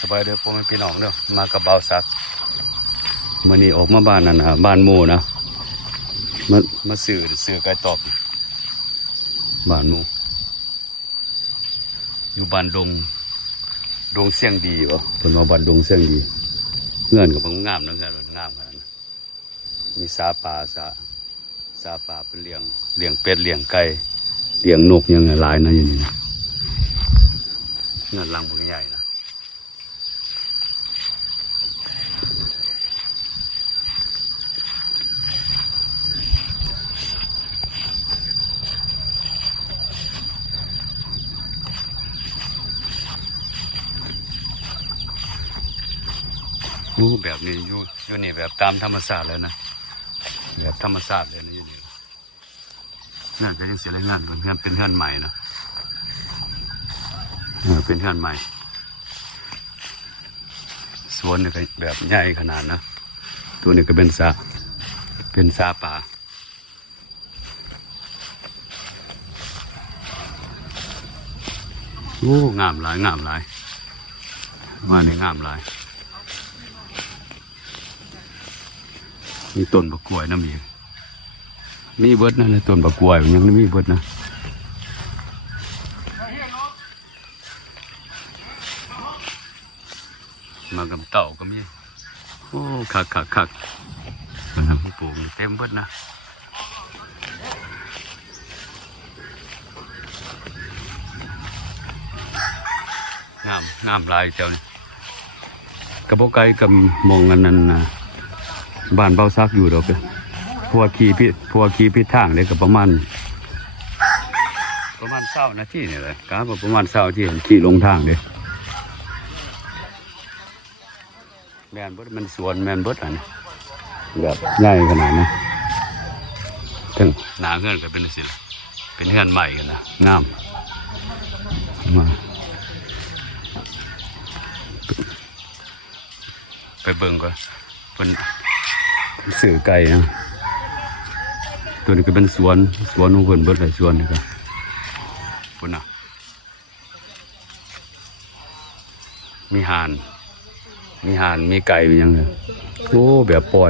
สบายเด้อพ่อแม่พี่น้องเด้อมากับเบาสักมื้อนี้ออกมาบ้านนั่นบ้านหมู่นะมาซื้อไก่ตอกบ้านหมู่อยู่บ้านดงเสียงดีบ่เพิ่นว่าบ้านดงเสียงดีเงื่อนก็บ่งามนะเงื่อนงามขนาดนั้นมีสาป่าเป็นเลี้ยงเป็ดเลี้ยงไก่เลี้ยงนกยังหลายนะอยู่นี่เงื่อนหลังบ่ใหญ่นะแบบนี้อยู่นี่แบบตามธรรมชาติเลยนะแบบธรรมชาติเลยนะอยู่นี่นั่นเป็นยังเสียรายงานเป็นเพื่อนใหม่นะเป็นเพื่อนใหม่สวนนี่ก็แบบใหญ่ขนาดนะตัวนี้ก็เป็นสาป่าโอ้งามหลายว่านี่งามหลายมีต้นบะกล้วยน้ำอีกมีเบิดนะต้นบะกล้วยยังไม่มีเบิดนะมากับเต่าก็มีโอ้คักมันทำให้ปลูกเต็มเบิดนะงามหลายเจ้านี่กระบอกไก่กับมองกันนั้นนะบ้านเบาซักอยู่ดอกเลยพวกขี่พิษทางเลยก็ประมาณ20 นาทีนี่แหละครับประมาณ20 นาทีขี่ลงทางเลยแมนบดมันสวนแมนบดอันแบบใหญ่ขนาดนี้ถึงหนาเงื่อนก็เป็นสิเป็นเงื่อนใหม่กันนะงามมาไปเบิ่งก่อนเป็นสื่อไก่นะตัวนี้ก็เป็นสวนของคนเบิดเลยสวนนี่ก็ปุ่นนะมีห่านมีไก่มียังเลยโอ้แบบปล่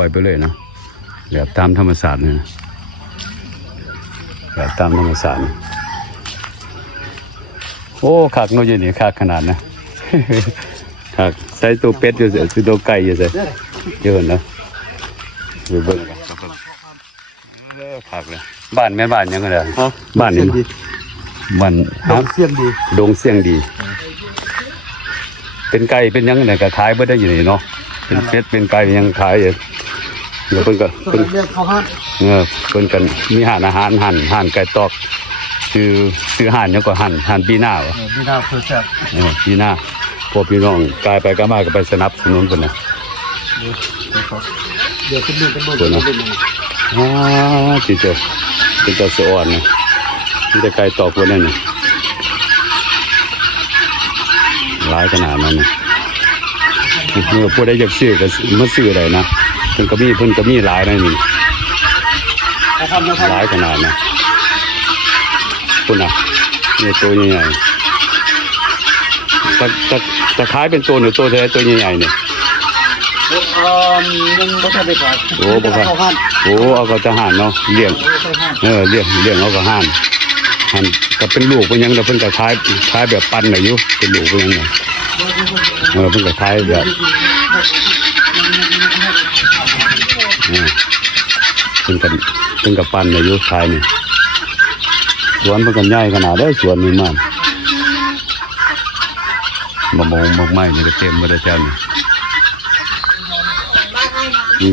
อยไปเลยนะแบบตามธรรมศาสตร์เนี่ยนะแบบตามธรรมศาสตร์โอ้คักโน่นอยู่นี่คักขนาดนะคักใส่ตัวเป็ดอยู่เสียตัวไก่อยู่เสียเยอะนะไปเบิ่งกันคักเลยบ้านแม่บ้านยังไงบ้านนี่บ้านดงเสียงดีเป็นไก่เป็นยังไงก็ขายไม่ได้อยู่นี่เนาะเป็นเป็ดเป็นไก่ยังขายอยู่เดี๋ยวเพิ่นกันมีอาหารห่านไก่ตอกชื่อห่านเนี่ยก็ห่านปีหน้าวะปีหน้าเพื่อแซ่บปีหน้าพวกพี่น้องกายไปก็มาก็ไปสนับสนุนกันนะเดี๋ยวขึ้นนะจีเจอเป็นตัวสะอ่อนนะนี่จะไก่ตอกคนนั้นนี่หลายขนาดนั้นนะเมื่อพูดได้จากซื้อก็มาซื้ออะไรนะเพิ่นก็มีหลายนะนี่หลายขนาดนะคุณน่ะนี่ตัวใหญ่ๆจะขายเป็นตัวหรือตัวใหญ่ๆเนี่ยยังไม่ทันได้ขายโอ้บ่ครับโอ้เอาก็จะห่านเนาะเลี้ยงเลี้ยงเอาก็ห่านก็เป็นลูกเป็นยังแต่เพิ่นก็ขายแบบปันน่ะอยู่เป็นลูกเป็นยังไงเพิ่นก็ขายแบบเพิ่นก็ปันน่ะอยู่ขายนี่สวนเพิ่นก็ใหญ่ขนาดได้สวนนี่มันมะม่วงมะไม้นี่ก็เต็มบ่ได้แถวนี้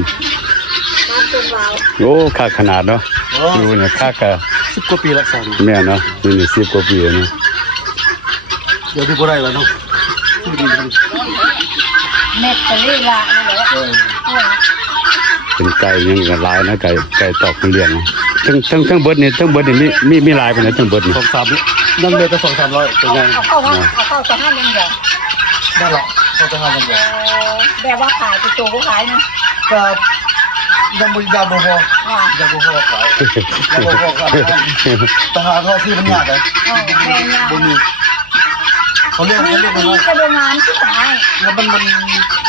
โอ้ค่าขนาดเนาะดูเนี่ยค่ากะ10 กว่าปีละสองแม่เนาะนี่10 กว่าปีเนาะเดี๋ยวดูบ่ได้แล้วเนาะเม็ดตะลี่ละนี่แหละเป็นไก่ยังกันหลายนะไก่ตอกเลี้ยงทั้งเบิดนี่มีหลายปานใดทั้งเบิดนี่2-3ยังเลยแต่2-300ตัวใหญ่เอาจะห้ายังเดียวได้หรอเขาจะห้ายังเดียวแบบว่าขายตัวก็ขายนะก็ยังบ่ขายยังบ่พอขายทหารเขาซื้อมันยากเลยบ่มีเข เขาเรียก อัน เขา นี้ เรียก มี ว่า กระดูกงานที่ขาย แล้วมัน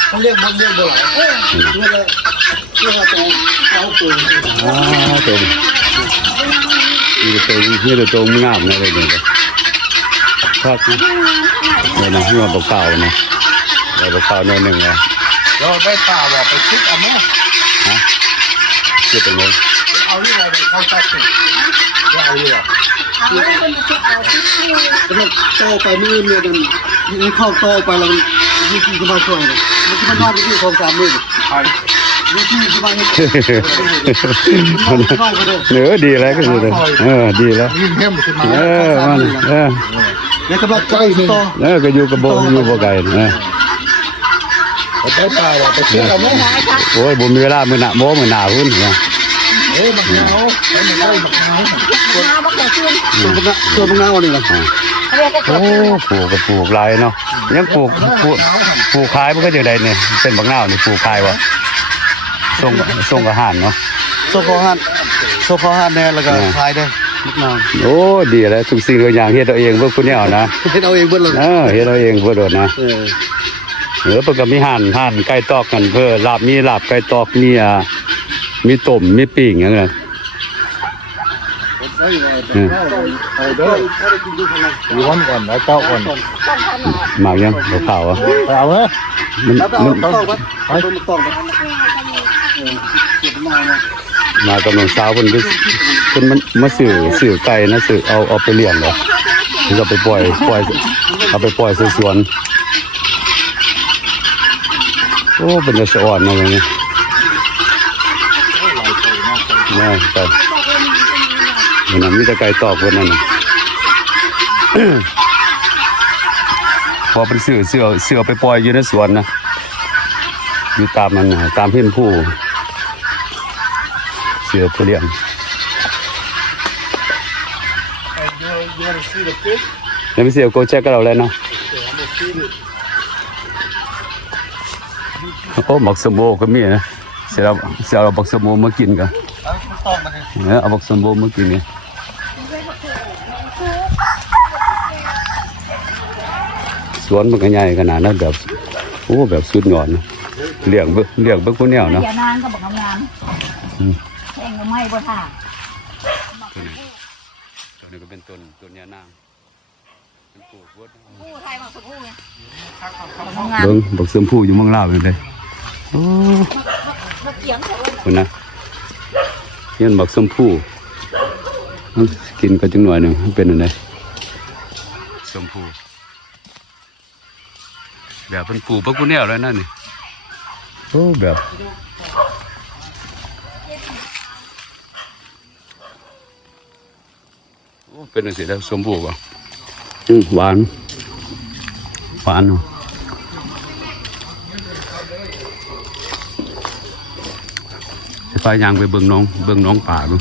เขาเรียกบนเรียกเบอร์อะไรเรียกว่าตัวเขาตัว ตัวนี่ตัวงามนะเลยเดี๋ยวพักเลยนะที่ว่าเปล่าๆนะได้เปล่าๆหน่อยหนึ่งเลย เราได้ป่าบอกไปคิดเอาไหม ฮะคือตรงนี้ เอาที่ไรเข้าใต้ตึกเอาที่ไร เอาไว้เป็นชุดเอาที่คิว แล้วมันโตไปมือเนี่ยมันนี่เข้าโตไปแล้วมันยี่สิบจะมาช่วยเลยมันจะมานอนที่ของสามมือยี่สิบจะมาให้ เนื้อดีแล้วก็คือดีแล้ว ยิ่งเข้มขึ้นมา มันแล้วก็ใกล้ต่อ ก็อยู่กับอยู่บ่ไกลนะ ได้ป่าบอกไปคิดเอาไหม โอ้ยบ่มีเวลามื้อหน้ามื้อหน้าพุ่นนะ เฮ้ยบักเงาไอ้มันได้บักเงา น้ำมะเขือขึ้น ตัวบักเงานี่นะ เรียกกระ โอ้ เขือ ปลูกหลายเนาะยังปลูกขายมันก็จังได๋เนี่ยเป็นบักนาวนี่ปลูกขายวะส่งอาหารเนาะ โซโคฮันแน่แล้วก็ขายได้บักเงา โอ้ดีแล้วทุกสิ่งทุกอย่างเฮ็ดเอาเองเบิ่งผู้แนวนะ เฮ็ดเอาเองเบิดเลย เฮ็ดเอาเองบ่โดดนะเพิ่นก็มีห่านไก่ตอกกันเพื่อลาบไก่ตอกมีต้มมีปิ้งอย่างนั้น เอาเด้ออยู่วันก่อนแล้วเจ้าก่อน หมากยังบ่ขาวอ่ะ เอาเว้ย มัน ต้องไปต้องไป มากำลังสาวเพิ่นมาซื้อไก่นะซื้อเอาไปเลี้ยงเหรอถึงเอาไปปล่อยเอาไปปล่อยสวนโอ้เป็นจะสะอ่อนนะอย่างนี้นี่ไก่มันมีแต่ไก่ตอกคนนั้นน่ะพอเป็นเสือไปปล่อยอยู่ในสวนนะอยู่ตามมันนะตามเพื่อนผู้เสือผู้เลี้ยงยังไม่เสียโกแจ็คกับเราเลยนะโอ้บักสมโบก็มีนะเสียเราบักสมโบมากินกันเอาบักสมโบมากินเนี่ยสวนมันก็ใหญ่ขนาดนั้นแบบโอ้แบบสุดยอดนะเลี้ยงเบิ่งผู้แนวเนาะ อย่านานก็บอกงามแห้งก็ไม่บ่ท่า ตัวนี้ก็เป็นต้นยานางเป็นปลูกวัด ผู้ไทยมาสักผู้ไง เบิ่งบักสมผู้อยู่เมืองลาวอยู่เลยโอ้ มาเกี่ยงเขา คุณนะเฮียนบักสมผู้กินก็จังหน่อยหนึงเป็นอันใดสมผู้แบบเป็นปลูกบักผู้แนวแล้วนั่นนี่โอ้แบบโอ้เป็นจังซี่แล้วสมผู้บ่หวานเนาะสิพายางไปเบิ่งน้องป่าดู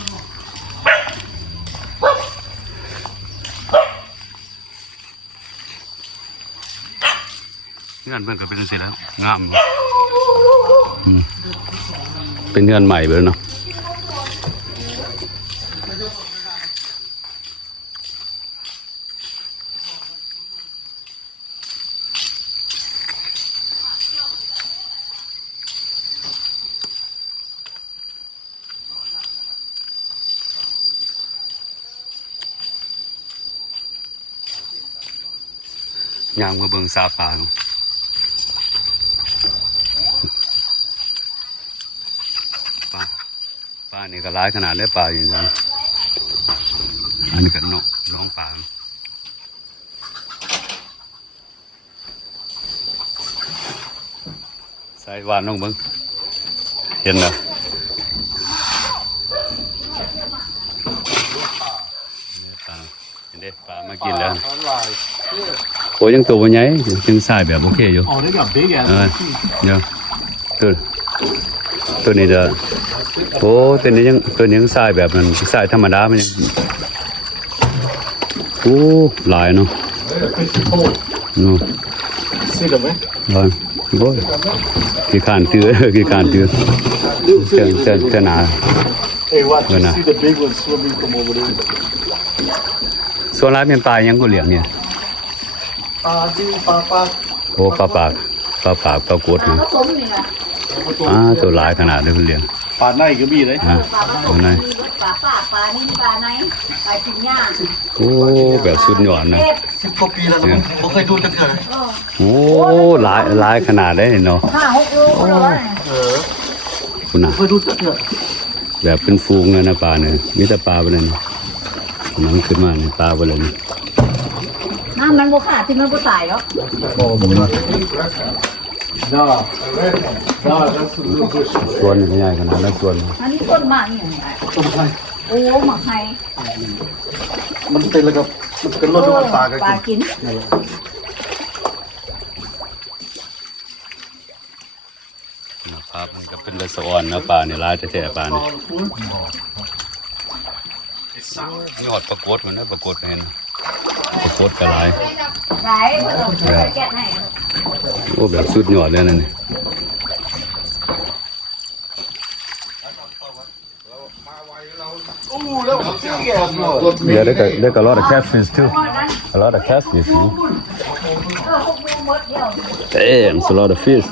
เงื่อนเพิ่นก็เป็นจังซี่แล้วงามเป็นเงื่อนใหม่ไปแล้วเนาะยางมาเบิ่งซาป่าป่านี่ก็หลายขนาดเลยป่าอยู่นะอันนี้ก็น้องป่าใส่หวานน้องเบิ่งเห็นนะเห็นเด้ป่ามากินแล้วโอ้ยังตัววันใหญ่ยังใส่แบบโอเคอยู่ อ๋อได้แบบเบ๊กอ่ะ เดี๋ยวตัวนี้จะโอ้ตัวนี้ยังใส่แบบนั้นใส่ธรรมดามันยังโอ้หลายเนาะเนาะ ซื้อได้ไหม หลายโอ้ยกี่การเตือเจอหนา Hey, watch, you see the big one swimming from over there. ส่วนร้ายเป็นปลายังกูเหลียงเนี่ย ปลาที่ปลาปลา โอ้ปลาปากปลากด ปลา นะ ผสมนี่นะ ตัวหลายขนาดนี้เพิ่นเลี้ยง ปลาในก็มีเลย อ่า ปลาผส ตัว ม ไหน มีรสปลาป่าปลานี่ปลาไหนปลาชิ้นย่าง โอ้แบบสุดยอดนะ เทพ 10 กว่าปีแล้วนะผมเคยดูกันเกิดเลย เออ โอ้หลายขนาดได้เนาะ 5-6 โลเลย คุณน่ะ เคยดูกันเกิด แบบเป็นฟูงเลยนะปลาเนี่ยมีแต่ปลาไปเลยนะน้ำขึ้นมาเนี่ยปลาไปเลยนะ น้ำมันบ่ขาดที่มันบ่ตายหรอก ส่วนใหญ่ขนาดนั้นส่วน อันนี้ต้นมากนี่อย่างไร ต้มไทย โอ้หมักไทย มันเป็นแล้วก็มันเป็นรสด้วยปลากัน ปลา กิน กิน นะครับมันก็เป็นละสะอ่อนนะปลาเนี่ยร้ายแท้ๆปลาเนี่ยนี่หอดปลากดมันนะปลากดเห็นปลากดกระไร ไหนเพิ่นเอาแกะให้ โอ้แบบสุดยอดเลยนั่นนี่ Yeah, they got a lot of catfish too. A lot of catfish. 6 โลหมดเดียว Damn, it's a lot of fish.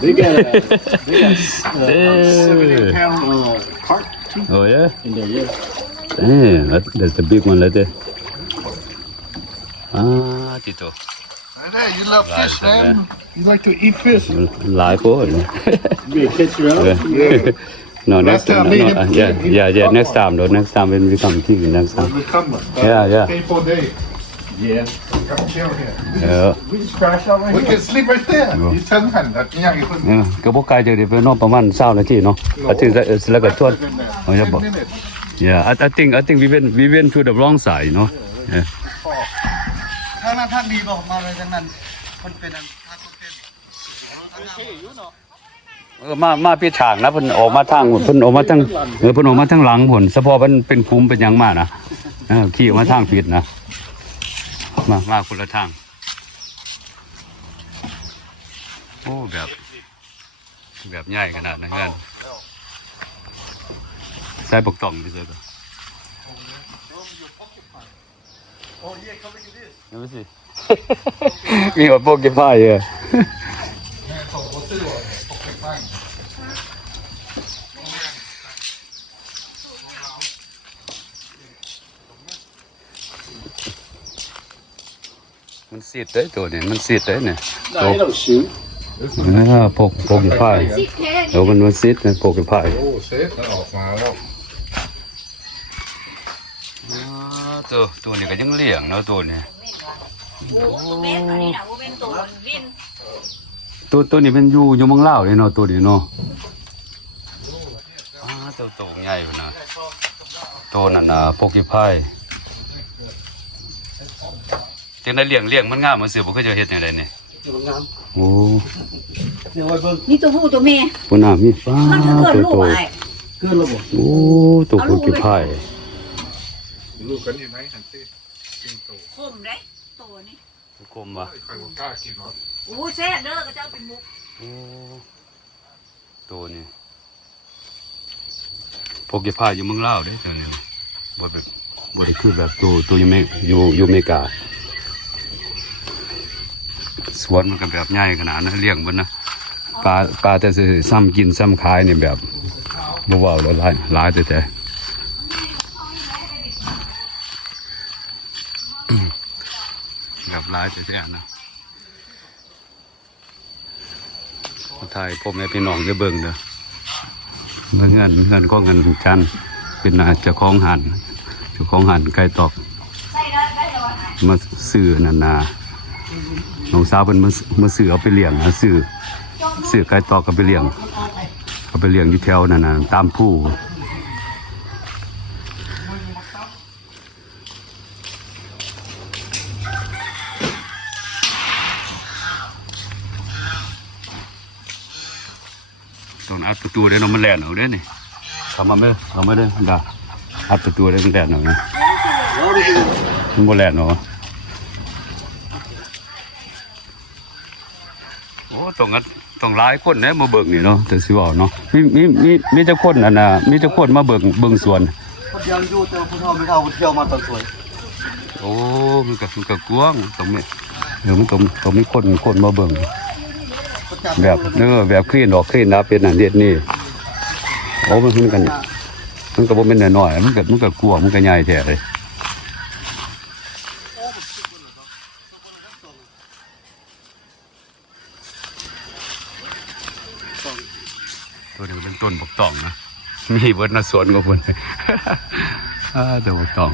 They got Damn. pound carp Oh yeah. in there, yeah. Damn, that's the big one right there. Ah, Tito. Hey, you love fish, man. You like to eat fish. Live boy. We catch you out. Yeah. No, next Last time. time, No, me, no, him- yeah. Next time, though. Next time when we come to you, next time. We come. Yeah. 4 days. Yeah. Come chill here. Yeah. We just crash out right We here. can sleep right there. You turn hand that yeah, you put ก็บ่ไกลจากเดี๋ยวไปนอกประมาณ20 นาทีเนาะ I think that is like a tour. in there. Oh, yeah, 10 but- minutes. Yeah, I think we went to the wrong side, you know. Yeah. ทางนั้นทางดีบอกมาเลยทางนั้นมันเป็นทางคนเต้นโอเคอยู่เนาะ มาพี่ฉากนะเพิ่นออกมาทางเพิ่นออกมาทางเพิ่นออกมาทางหลังผลเฉพาะมันเป็นภูมิเป็นหยังมานะขี่ออกมาทางผิดนะมาคนละทางโอ้แบบใหญ่ขนาดนั้นกันใส่ปกต่องดิเซอร์ก็นั่นสิ มีหัวโปกเก็บผ้าเยอะ มันสีดได้ตัวเนี่ยมันสีดได้เนี่ย ได้เราซื้อ พกอยู่ผ้าเดี๋ยวมันสีดเนี่ยพกอยู่ผ้า โอ้เซฟแล้วออกมาแล้ว ตัวนี้ก็ยังเลี้ยงเนาะตัวเนี่ย แม่นอันนี้น่ะบ่เป็นตัววิน ตัวนี้เป็นอยู่เมืองลาวเลยเนาะตัวนี้เนาะตัวใหญ่อยู่นะตัวนั่นน่ะพกอยู่ผ้าจังได้เลี้ยงมันงามมันสิบ่เคยจะเฮ็ดจังได๋นี่ งาม โอ้ เนี่ยไว้เบิ่ง นี่ตัวผู้ตัวแม่ บ่น่ามีฟ้า มันจะเกิดลูกอะไร เกินแล้วบ่ โอ้ตัวพกอยู่ผ้า ลูกกันอยู่ไหนหันตีกินโต คมเด้ตัวนี้ กลมว่ะ ใครก็กล้ากินหรอ โอ้แซ่บเด้อก็เจ้าเป็นมุก ตัวนี้พกอยู่ผ้าอยู่เมืองลาวเด้ตัวนี้บ่ได้คือแบบตัวอยู่อเมริกาสวนมันก็แบบใหญ่ขนาดนั้นเลี้ยงมันนะปลาแต่สิซ้ำกินซ้ำขายนี่แบบบ่ว้าวแล้วหลายแต่แบบหลายแต่นะไทยพ่อแม่พี่น้องจะเบิ่งเด้อเงินก็เงินจันเป็นเจ้าของหันไก่ตอก ใส่ได้แต่ว่าไหน มาซื้อนั่นน่ะน้องสาวเพิ่นมาซื้อเอาไปเลี้ยงนะซื้อไก่ตอกเอาไปเลี้ยงอยู่แถวนั่นน่ะตามผู้ต้องอัดประตูได้น้องมันแล่นเอาเด้นี่เข้ามาเด้อด่าอัดประตูได้มันแล่นเอานะมันบ่แล่นเอาโอ้ต้องหลายคนเนี่ยมาเบิ่งนี่เนาะแต่สิว่าเนาะมีเจ้าคนอันน่ะมีเจ้าคนมาเบิ่งสวน คนเดียวอยู่แต่ผู้เฒ่าไม่เฒ่าเที่ยวมาตอนสวย โอ้มันก็กว้างตรงนี้ มันต้องมีคนมาเบิ่งแบบแบบคลีนออกคลีนนะเป็นอันเด็ดนี่โอ้มันกันมันก็บ่แม่นน้อยๆมันก็กลัวมันก็ใหญ่แท้เลยตัวนี้เป็นต้นบักตองนะมีเบิดนะสวนของเพิ่นตัวบักตอง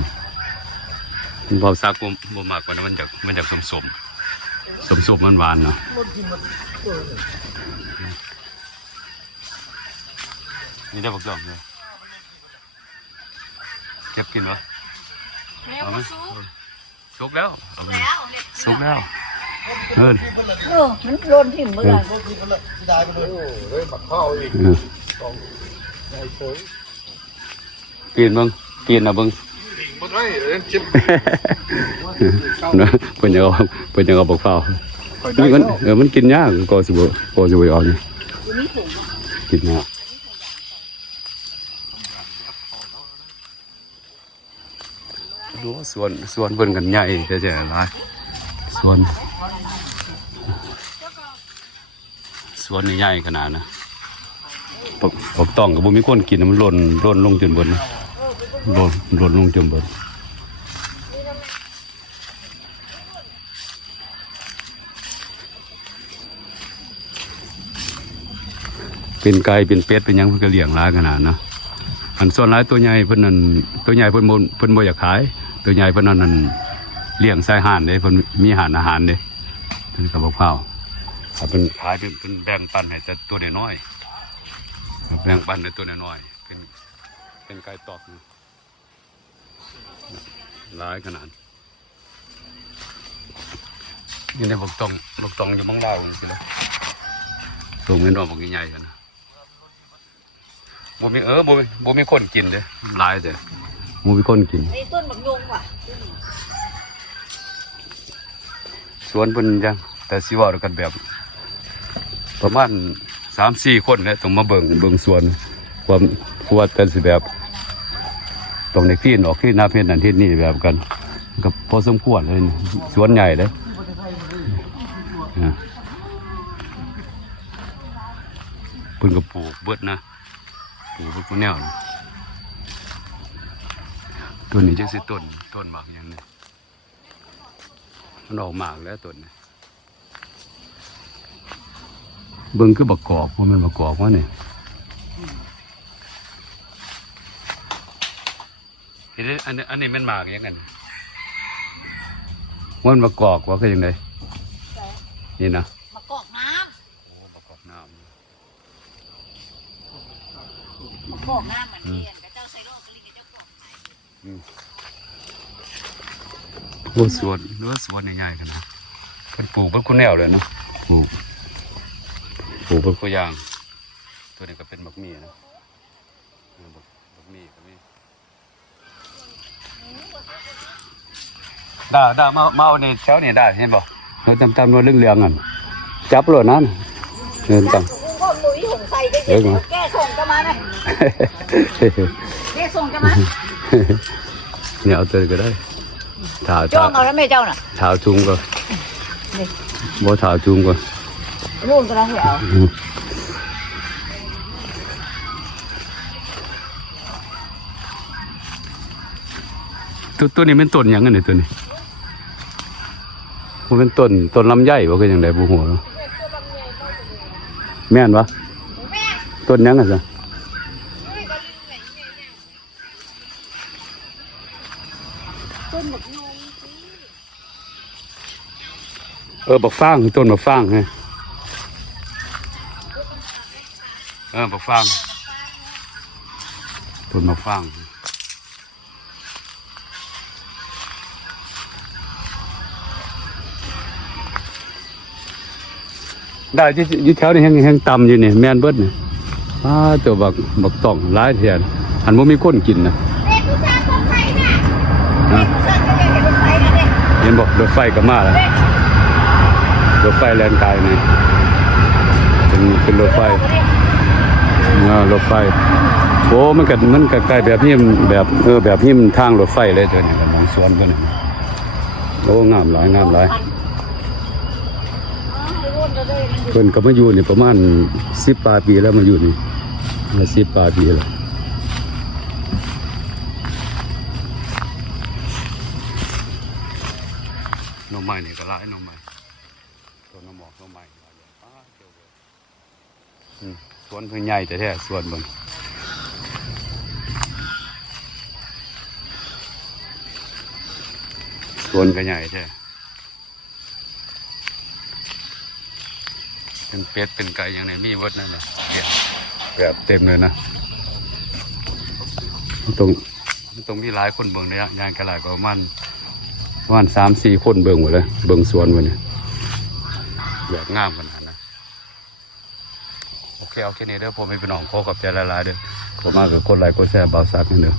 เบาซักบ่มากกว่านั้นมันจะสมๆหวานๆเนาะนี่ได้บักตองเลยเก็บกินเหรอเอาไหมสุกแล้วสุกแล้วมันโดนถิ่มเมื่อไหร่ ปีนเนะเบิ้ง บ่ได้ชิม นะเพิ่นยังเอาบักเฝ้ามันกินยากก็สิบ่เอานี่กินยากดูสวนเพิ่นกันใหญ่แท้ๆหลายสวนนี่ใหญ่ขนาดนะบักต้องก็บ่มีคนกินมันหล่นลงจนเบิดนะหล่นลงจนเบิดเป็นไก่เป็นเป็ดเป็นหยังเพิ่นก็เลี้ยงหลายขนาดนะอันส่วนหลายตัวใหญ่เพิ่นบ่อยากขายตัวใหญ่เพิ่นนั่นเลี้ยงใส่ห่านเด้เพิ่นมีห่านอาหารเด้เพิ่นก็บ่พร้าวถ้าเพิ่นขายเพิ่นแบ่งปันให้แต่ตัวน้อยๆแบ่งปันให้ตัวน้อยๆเป็นไก่ตอกหลายขนาดนี่ในบักตองอยู่มังลาวจังซี่ล่ะตัวมันออกบักใหญ่ๆกันบ่มีคนกินเด้หลายเด้บ่มีคนกิน ไอ้ต้นบักยงว่ะ สวนเพิ่นจังแต่สิเว้ากันแบบประมาณ 3-4 คนเนี่ยต้องมาเบิ่งสวนความแต่สิแบบต้องได้คลีนออกคลีนหน้าเพชรนั่นที่นี่แบบกันก็พอสมควรเลยสวนใหญ่เด้เพิ่นก็ปลูกเบิดนะปลูกเบิดผู้แนวนะต้นนี้จังสิต้นหมากอย่างนี้มันออกหมากแล้วต้นนี้เบิ่งคือบักกอกเพราะมันบักกอกวะนี่เห็นอันนี้มันหมากยังไงมันบักกอกว่าคือยังไงนี่นะ มากอกน้ โอ้บักกอกน้ำ ำมากอกน้ำมันเรียนกับเจ้าไซโร่กลิงกับเจ้ากอกไ โอ้สวนใหญ่ๆกันนะเพิ่นปลูกเพิ่นคุณแนวเลยเนาะปลูกเพิ่นก็ย่างตัวนี้ก็เป็นบักมี่นะบักมี่ก็มีได้มาเอาในแถวนี้ได้เห็นบ่รถตำๆนวลเหลืองๆอ่ะจับรถนั้นเดินตัง ก็ลุยหงใส่ได้แก้ส่งจะมาไหมแก้ส่งจะมา เนี่ยเอาตัวก็ได้ถ่า จ้องเอาแล้วไม่เจ้าน่ะ ถ่าจุงก็บ่ถ่าจุงก็ รุ่นก็ต้องเอาตัวนี้เป็นต้นหยังไงเนี่ยตัวนี้มันเป็นต้นลำไยว่าคือยังไงบุหัวแม่นวะต้นหยังไงซะบักฟางต้นบักฟางไงบักฟางต้นบักฟางได้ที่แถวนี้แห้งต่ำอยู่นี่แม่นเบิดนี่ตัวบักต้องหลายเทียนอันบ่มีคนกินนะเห็นบอกรถไฟก็มาแล้วรถไฟแล่นไกลนี่เป็นรถไฟรถไฟโอ้มันก็ใกล้แบบนี้แบบนี้มันทางรถไฟเลยตัวนี้มองสวนตัวนี้โอ้งามหลาย เพิ่นก็มาอยู่นี่ประมาณ10 ปลายปีแล้วมาอยู่นี่10 ปลายปีแล้วหน่อไม้นี่ก็หลายหน่อไม้ต้นหน่อหมอกหน่อไม้สวนเพิ่นใหญ่แต่แท้สวนเบิ่งสวนก็ใหญ่แท้เป็นเป็ดเป็นไก่อย่างไหนมีหมดนั่นแหละแบบเต็มเลยนะตรงมีหลายคนเบิ่งเลยอะยางกระไรก็ประมาณ3-4 คนเบิ่งหมดเลยเบิ่งสวนวันนี้แบบงามขนาดนะโอเคเอาแค่นี้เด้อผมให้พี่น้องขอขอบใจหลายๆเด้อขอบมากกับคนหลายคนแซ่บบ่าวซักนี่เด้อ